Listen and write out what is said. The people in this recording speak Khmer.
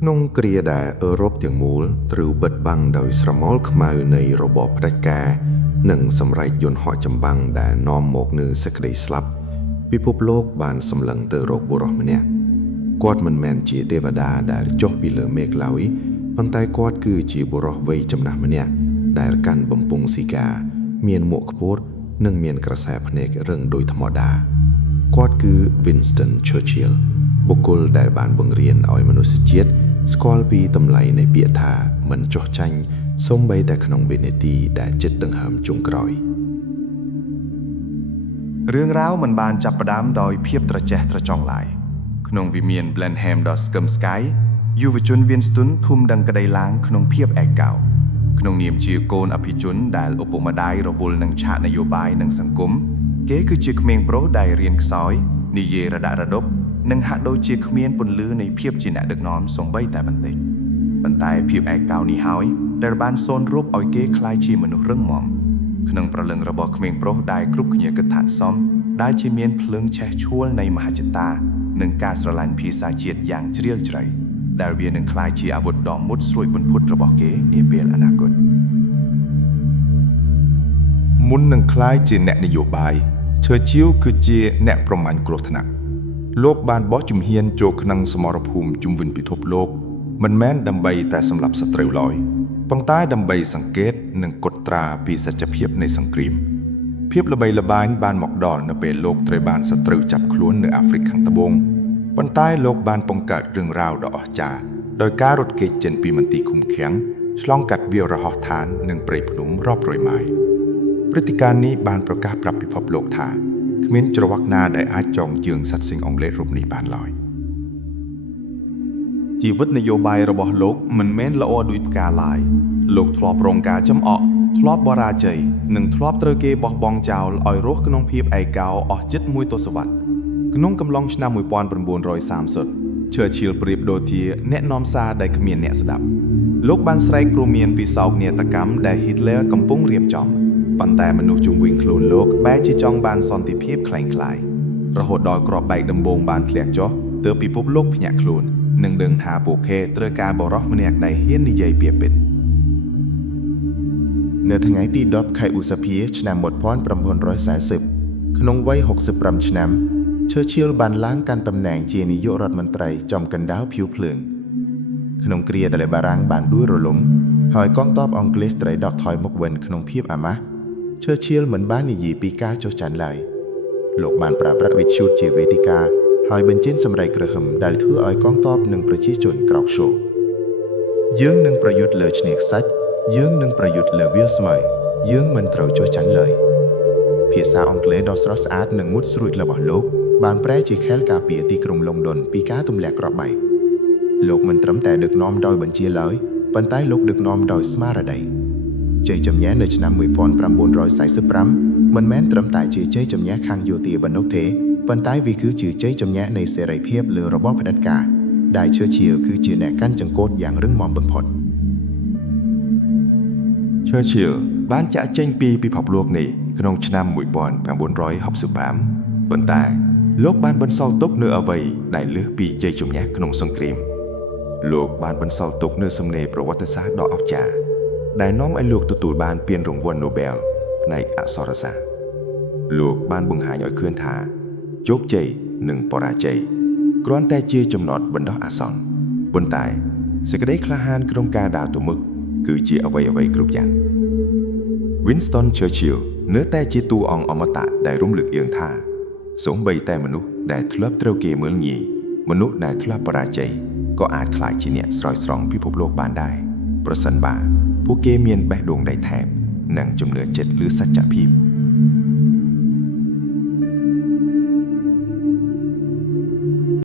ក្នុងគ្រាដែលអឺរ៉ុបទាំងមូលត្រូវបិទបាំងដោយស្រមោលខ្មៅនៃរបបផ្ដាច់ការនិងសម្រែកយន្តហោះចម្បាំងដែលនាំមកនូវសេចក្តីស្លាប់ពិភពលោកបានសម្លឹងទៅរកបុរសម្នាក់គាត់មិនមែនជាទេវតាដែលចុះពីលើមេឃឡើយប៉ុន្តែគាត់គឺជាបុរសវ័យចំណាស់ម្នាក់ដែលកាន់បំពង់ស៊ីកាមានមួកខ្ពស់និងមានក្រសែភ្នែករឹងដូចធម្មតាគាត់គឺ Winston Churchill បុគ្គលដែលបានបង្រៀនឲ្យមនុស្សជាតិស្គាល់ពីតម្លៃនៃពាក្យថាមិនចុះចាញ់សូម្បីតែក្នុងវិនាទីដែលចិត្តដង្ហើមចុងក្រោយរឿងរ៉ាវមិនបានចាប់ផ្ដើមដោយភាពត្រចះត្រចង់ឡើយក្នុងវិមាន Blenheim ដ៏ស្កឹមស្កៃយុវជន Winston ធុំដឹងក្តីឡើងក្នុងភាពឯកោក្នុងនាមជាកូនអភិជនដែលឪពុកម្ដាយរវល់នឹងឆាកនយោបាយនិងសង្គមគេគឺជាក្មេងប្រុសដែលរៀនខ្សោយនិយាយរដាក់រដប់និងហាក់ដូចជាគ្មានពន្លឺនៃភាពជាអ្នកដឹកនាំសូម្បីតែបន្តិចប៉ុន្តែភាពឯកោនេះហើយដែលបានសូនរូបឲ្យគេคล้ายជាមនុស្សរឹងមាំក្នុងប្រលឹងរបស់ក្មេងប្រុសដែលគ្រប់គ្នាគិតថាសមដែលជាមានភ្លើងឆេះឆួលនៃមហិច្ឆតានិងការស្រឡាញ់ភាសាជាតិយ៉ាងជ្រាលជ្រៅដែលវានឹងคล้ายជាអាវុធដ៏មុតស្រួយបំផុតរបស់គេនាពេលអនាគតមុននឹងคล้ายជាអ្នកនយោបាយ Churchill គឺជាអ្នកប្រមាញ់គ្រោះថ្នាក់លោកបានបោះជំហានចូលក្នុងសមរភូមិជុំវិញពិភពលោកមិនមែនដើម្បីតែសម្លាប់សត្រូវឡើយប៉ុន្តែដើម្បីសង្កេតនិងកត់ត្រាពីសច្ចភាពនៃសង្គ្រាមភាពល្បីល្បាញបានមកដល់នៅពេលលោកត្រូវបានសត្រូវចាប់ខ្លួននៅអាហ្វ្រិកខាងត្បូងប៉ុន្តែលោកបានបង្កើតរឿងរ៉ាវដ៏អស្ចារ្យដោយការរត់គេចចេញពីមន្ទីរឃុំឃាំងឆ្លងកាត់វាលរហោស្ថាននិងព្រៃភ្នំរាប់រយម៉ាយព្រឹត្តិការណ៍នេះបានប្រកាសប្រាប់ពិភពលោកថាគ្មានច្រវាក់ណាដែលអាចចងជើងសត្វសិង្ហអង់គ្លេសរូបនេះបានឡើយជីវិតនយោបាយរបស់លោកមិនមែនល្អដូចផ្កាឡើយលោកធ្លាប់រងការចំអកធ្លាប់បរាជ័យនិងធ្លាប់ត្រូវគេបោះបង់ចោលឲ្យរស់ក្នុងភាពឯកោអស់ជិតមួយទសវត្សរ៍ក្នុងកំឡុងឆ្នាំ1930 Churchill ប្រៀបដូចជាអ្នកនាំសារដែលគ្មានអ្នកស្ដាប់លោកបានស្រែកព្រមានពីសោកនាដកម្មដែល Hitler កំពុងរៀបចំប៉ុន្តែមនុស្សជុំវិញខ្លួនលោកបែរជាចង់បានសន្តិភាពคล้ายៗរហូតដល់គ្រាប់បែកដំបូងបានធ្លាក់ចុះទើបពិភពលោកភ្ញាក់ខ្លួននិងដឹងថាពួកគេត្រូវការបរិសុទ្ធម្នាក់ដែលហ៊ាននិយាយពាក្យពិតនៅថ្ងៃទី10ខែឧសភាឆ្នាំ1940ក្នុងវ័យ65ឆ្នាំ Churchill បានឡើងកាន់តំណែងជានាយករដ្ឋមន្ត្រីចំកណ្ដាលភៀវភ្លើងក្នុងគ្រាដែលបារាំងបានដួលរលំហើយកងទ័ពអង់គ្លេសត្រូវដកថយមកវិញក្នុងភាពអាម៉ាស់ Churchill មិនបាននិយាយពីការចុះចាញ់ឡើយលោកបានប្រើប្រាស់វិទ្យុជាវេទិកាហើយបញ្ចេញសម្ដីក្រហមដែលធ្វើឲ្យកងទ័ពនិងប្រជាជនក្រោកឈរយើងនឹងប្រយុទ្ធលើឆ្នេរខ្សាច់យើងនឹងប្រយុទ្ធលើវាលស្មៅយើងមិនត្រូវចុះចាញ់ឡើយភាសាអង់គ្លេសដ៏ស្រស់ស្អាតនិងមុតស្រួចរបស់លោកបានប្រែជាខែលការពារទីក្រុងឡុងដុនពីការទម្លាក់គ្រាប់បែកលោកមិនត្រឹមតែដឹកនាំដោយបញ្ជាឡើយប៉ុន្តែលោកដឹកនាំដោយស្មារតីជ័យជំនះនៅឆ្នាំ1945មិនមែនត្រឹមតែជាជ័យជំនះខាងយោធាប៉ុណ្ណោះទេប៉ុន្តែវាគឺជាជ័យជំនះនៃសេរីភាពលើរបបផ្ដាច់ការដែល Churchill គឺជាអ្នកកាន់ចង្កូតយ៉ាងរឹងមាំបំផុត Churchill បានចាក់ចេញពីពិភពលោកនេះក្នុងឆ្នាំ1965ប៉ុន្តែលោកបានបន្សល់ទុកនូវអ្វីដែលលើសពីជ័យជំនះក្នុងសង្គ្រាមលោកបានបន្សល់ទុកនូវសំណេរប្រវត្តិសាស្ត្រដ៏អស្ចារ្យដែលនាំឲ្យលោកទទួលបានពានរង្វាន់ Nobel ផ្នែកអក្សរសាស្ត្រលោកបានបង្ហាញឲ្យឃើញថាជោគជ័យនិងបរាជ័យគ្រាន់តែជាចំណត់បណ្ដោះអាសន្នប៉ុន្តែសេចក្តីក្លាហានក្នុងការដើរទៅមុខគឺជាអ្វីៗគ្រប់យ៉ាង Winston Churchill នៅតែជាតួអង្គអមតៈដែលរំលឹកយើងថាសូម្បីតែមនុស្សដែលធ្លាប់ត្រូវគេមើលងាយមនុស្សដែលធ្លាប់បរាជ័យក៏អាចក្លាយជាអ្នកស្រោចស្រង់ពិភពលោកបានដែរប្រសិនបើពួកគេមានបេះដូងដៃថែបនិងជំនឿចិត្តលើសច្ចភាព